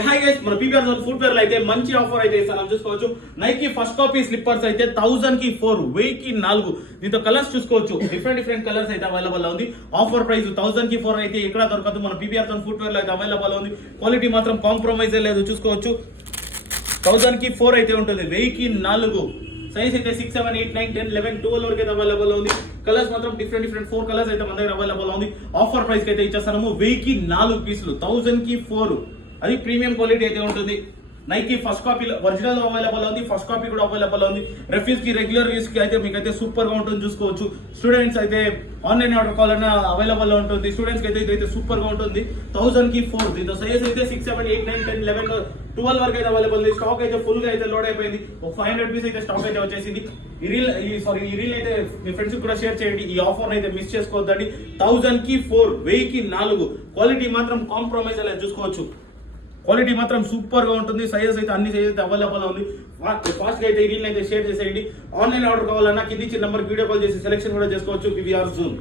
Hi guys, మన PPR zone footwear లో అయితే మంచి ఆఫర్ అయితే ఇస్తాను చూసుకోవచ్చు. నైకీ ఫస్ట్ కాపీ స్లిప్పర్స్ అయితే 1000 కి 4, 1000 కి 4. దీంతో కలర్స్ చూసుకోవచ్చు, డిఫరెంట్ కలర్స్ అయితే అవైలబుల్ ఉంది. ఆఫర్ ప్రైస్ 1000 కి 4 అయితే ఎక్కడ దొరకదు, మన పీపీఆర్ జోన్ ఫుట్వేర్ లో అయితే అవైలబుల్ ఉంది. క్వాలిటీ మాత్రం కాంప్రమైజ్ లేదు చూసుకోవచ్చు. 1000 కి 4 అయితే ఉంటుంది, 1000 కి 4. సైజ్ అయితే 6, 7, 8, 9, 10, 11, 12 వరకు అయితే అవైలబుల్ ఉంది. కలర్స్ మాత్రం డిఫరెంట్ 4 కలర్స్ అయితే మన దగ్గర అవైలబుల్ ఉంది. ఆఫర్ ప్రైస్ కి అయితే ఇచ్చేస్తాము 1000 కి 4 పీసులు, 1000 కి 4. అది ప్రీమియం క్వాలిటీ అయితే ఉంటుంది. Nike first copy original available ఉంది, ఫస్ట్ కాపీ కూడా అవైలబుల్ ఉంది. రెఫ్యూజ్ కి రెగ్యులర్ యూస్ కి అయితే మీకు అయితే సూపర్ గా ఉంటుంది చూసుకోవచ్చు. స్టూడెంట్స్ అయితే ఆన్లైన్ ఆర్డర్ కావాలన్నా అవైలబుల్ ఉంటుంది. స్టూడెంట్స్ కి అయితే ఇదైతే సూపర్ గా ఉంటుంది. 1000 కి 4. దీంతో సైజ్ అయితే 6, 7, 8, 9, 10, 11, 12 వరకు అయితే అవైలబుల్ ఉంది. స్టాక్ అయితే ఫుల్ గా అయితే లోడ్ అయిపోయింది. ఒక 500 పీస్ అయితే స్టాక్ అయితే వచ్చేసింది. ఈ రీల్ అయితే మీ ఫ్రెండ్స్ కూడా షేర్ చేయండి. ఈ ఆఫర్ అయితే మిస్ చేసుకోవద్దండి. 1000 కి 4, 1000 కి 4. క్వాలిటీ మాత్రం కాంప్రమైజ్ అలా చూసుకోవచ్చు. క్వాలిటీ మాత్రం సూపర్ గా ఉంటుంది. సైజెస్ అయితే అన్ని సైజెస్ అయితే అవైలబుల్ ఉంది. ఫాస్ట్ గా అయితే ఈ రీల్ అయితే షేర్ చేసేయండి. ఆన్లైన్ ఆర్డర్ కావాలన్నా కింది నెంబర్ వీడియో కాల్ చేసి సెలెక్షన్ కూడా చేసుకోవచ్చు. PVR zone.